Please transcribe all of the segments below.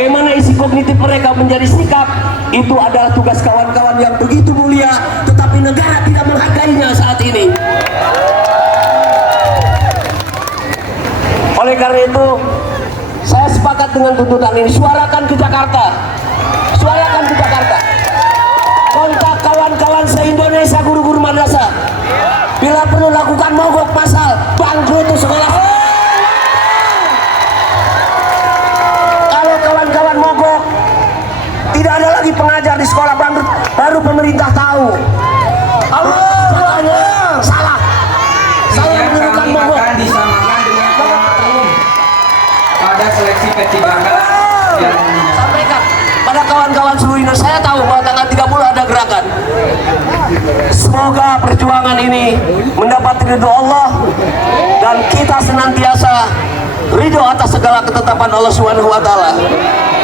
bagaimana isi kognitif mereka menjadi sikap, itu adalah tugas kawan-kawan yang begitu mulia, tetapi negara tidak menghargainya saat ini. Oleh karena itu, saya sepakat dengan tuntutan ini. Suarakan ke Jakarta, suarakan ke Jakarta. Kontak kawan-kawan se-Indonesia, guru-guru madrasah. Bila perlu lakukan mogok masal, bangkrut sekolah. Kalau kawan-kawan mogok, tidak ada lagi pengajar di sekolah, bangkrut, baru pemerintah tahu. Allah, salah. Saya menurunkan mogok. Pada seleksi P3K yang sampaikan pada kawan-kawan seluruh Indonesia. Saya tahu bahwa tanggal 30 ada gerakan. Semoga perjuangan ini mendapat ridho Allah dan kita senantiasa ridho atas segala ketetapan Allah Subhanahu wa taala.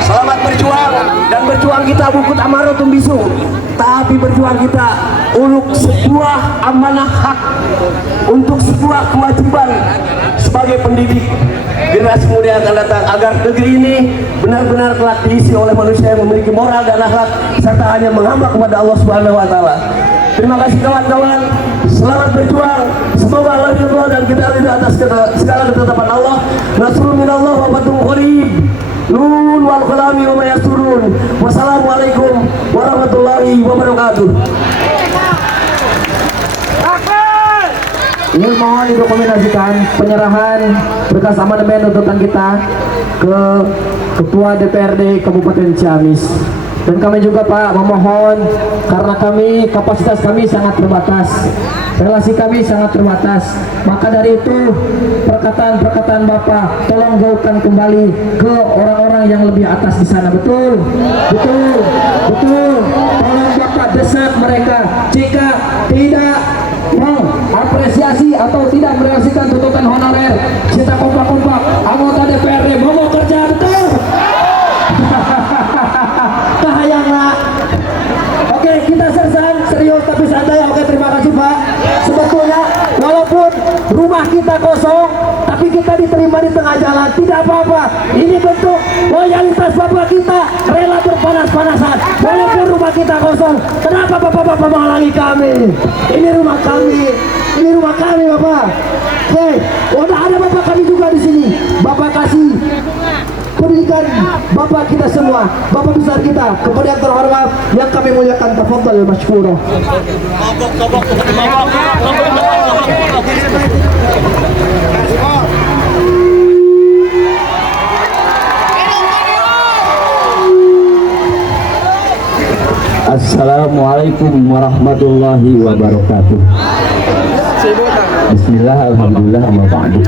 Selamat berjuang, dan berjuang kita bukut amarotum bisu, tapi berjuang kita untuk sebuah amanah hak, untuk sebuah kewajiban sebagai pendidik generasi muda yang akan datang, agar negeri ini benar-benar telah diisi oleh manusia yang memiliki moral dan akhlak serta hanya menghamba kepada Allah Subhanahu wa taala. Terima kasih kawan-kawan, selamat berjuang. Semoga Allah ridho dan kita ridho atas segala ketetapan Allah. Nasrul minallah wa fathun qarib. Nun wal qalami wa ma yasturun. Wassalamualaikum warahmatullahi wabarakatuh. Ini mohon didokumentasikan penyerahan berkas amandemen tuntutan kita ke Ketua DPRD Kabupaten Ciamis. Dan kami juga Pak memohon, karena kapasitas kami sangat terbatas, relasi kami sangat terbatas, maka dari itu perkataan Bapak tolong gaungkan kembali ke orang-orang yang lebih atas di sana. Betul. Tolong Bapak desak mereka jika tidak mengapresiasi atau tidak merealisasikan tuntutan honorer. Kita kompak-kompak anggota DPRD mau kerja, betul. Kahayanglah. Oke, kita serius tapi santai. Oke, terima kasih Pak. Sebetulnya walaupun rumah kita kosong, tapi kita diterima di tengah jalan, tidak apa-apa. Ini bentuk loyalitas Bapak, kita rela berpanas-panasan walaupun rumah kita kosong. Kenapa Bapak-Bapak menghalangi kami? Ini rumah kami Bapak. Oke, udah ada Bapak kami juga di sini. Bapak kasih pendidikan Bapak kita semua, Bapak besar kita, kepada yang terhormat yang kami muliakan, tafadhal masykurah. Assalamualaikum warahmatullahi wabarakatuh. Bismillah, alhamdulillah, amma ba'du.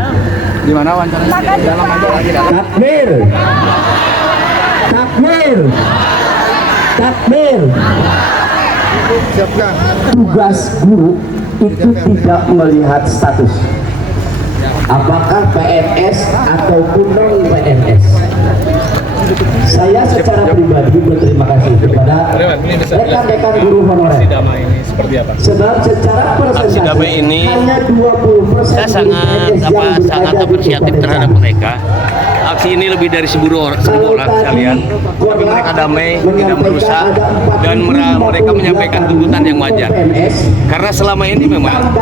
di mana wawancaranya? Dalam aja lagi. Takbir. Takbir. Takbir. Tugas guru itu tidak melihat status, apakah PNS ataupun non PNS. Saya secara pribadi berterima kasih kepada rekan-rekan guru honorer. Sebab secara persentase ini hanya 20% saya sangat apresiatif terhadap mereka. Aksi ini lebih dari 1000 orang saya lihat, tapi mereka damai, tidak merusak, dan mereka menyampaikan tuntutan yang wajar. Karena selama ini memang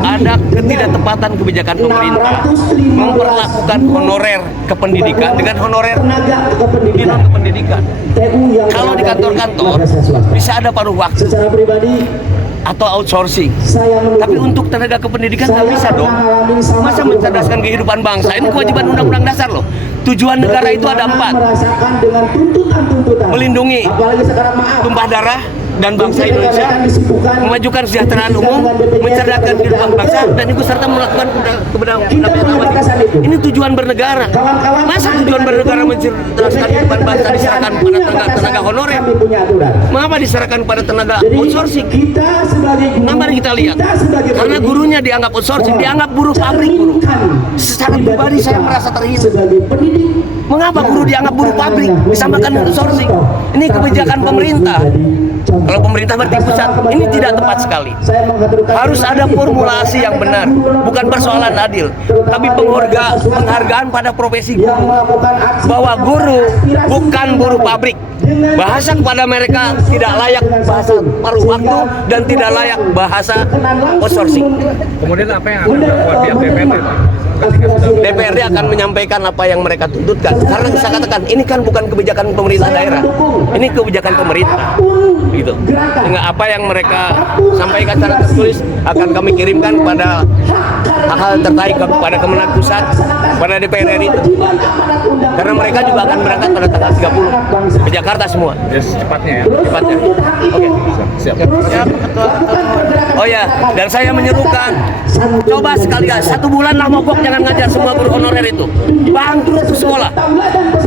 ada ketidaktepatan kebijakan pemerintah memperlakukan honorer kependidikan dengan honorer di non kependidikan. Kalau di kantor-kantor bisa ada paruh waktu atau outsourcing, tapi untuk tenaga kependidikan nggak bisa dong. Masa mencerdaskan kehidupan bangsa, ini kewajiban undang-undang dasar loh. Tujuan negara itu ada 4: melindungi tumpah darah dan bangsa Indonesia, memajukan kesejahteraan umum, mencerdaskan kehidupan bangsa, dan ikut serta melakukan pendampingan. Ini tujuan bernegara. Masa tujuan bernegara mencerdaskan kehidupan bangsa diserahkan pada tenaga honorer? Mengapa diserahkan pada tenaga outsourcing? Mari kita lihat, karena gurunya dianggap outsourcing, dianggap buruh pabrik buruh. Secara pribadi saya merasa terhina. Mengapa guru dianggap buruh pabrik, disamakan dengan outsourcing? Ini kebijakan pemerintah. Kalau pemerintah berarti pusat, ini tidak tepat sekali. Harus ada formulasi yang benar, bukan persoalan adil, tapi penghargaan pada profesi guru. Bahwa guru bukan buruh pabrik. Bahasa kepada mereka tidak layak bahasa paruh waktu dan tidak layak bahasa outsourcing. Kemudian apa yang akan dilakukan pihak DPRD? DPRD akan menyampaikan apa yang mereka tuntutkan. Karena saya katakan ini kan bukan kebijakan pemerintah daerah, ini kebijakan pemerintah. Gitu. Sehingga apa yang mereka sampaikan secara tertulis akan kami kirimkan pada hal-hal terkait kepada Kemenag Pusat, pada DPR RI itu. Karena mereka juga akan berangkat pada tanggal 30 ke Jakarta semua. Ya, secepatnya ya. Cepatnya. Oke. Siap. Oh ya, dan saya menyerukan, coba sekali 1 bulan lah mogok, jangan ngajar semua guru honorer itu. Bangkrut tuh sekolah.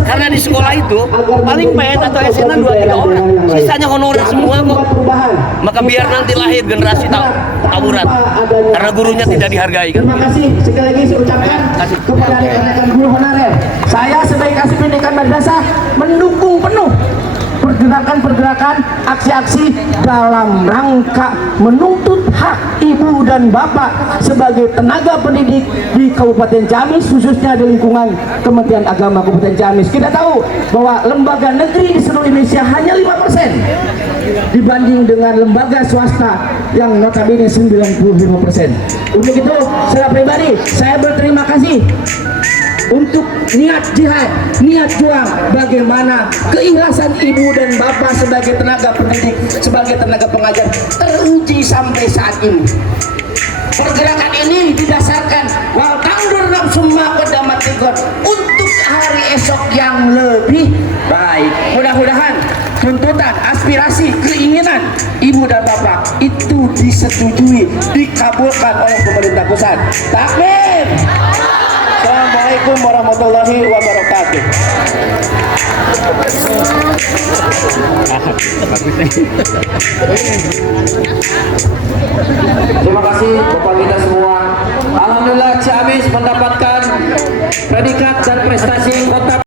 Karena di sekolah itu paling PN atau SNN 2-3 orang, sisanya honorer semua kok. Maka biar nanti lahir generasi tawuran, karena gurunya tidak dihargai kan. Terima kasih sekali lagi saya ucapkan kepada rekan-rekan guru honorer. Saya sebagai Kasih Pendidikan Madrasah mendukung penuh pergerakan-pergerakan aksi-aksi dalam rangka menuntut hak ibu dan bapak sebagai tenaga pendidik di Kabupaten Ciamis, khususnya di lingkungan Kementerian Agama Kabupaten Ciamis. Kita tahu bahwa lembaga negeri di seluruh Indonesia hanya 5% dibanding dengan lembaga swasta yang notabene 95%. Untuk itu, secara pribadi saya berterima kasih untuk niat jihad, niat juang, bagaimana keikhlasan ibu dan bapak sebagai tenaga pendidik, sebagai tenaga pengajar teruji sampai saat ini. Pergerakan ini didasarkan wal tandur summa qadamatikon untuk hari esok yang lebih baik. Mudah-mudahan tuntutan, aspirasi, keinginan ibu dan bapak itu disetujui, dikabulkan oleh pemerintah pusat. Takbir. Assalamualaikum warahmatullahi wabarakatuh. Terima kasih Bapak kita semua. Alhamdulillah Ciamis mendapatkan predikat dan prestasi kota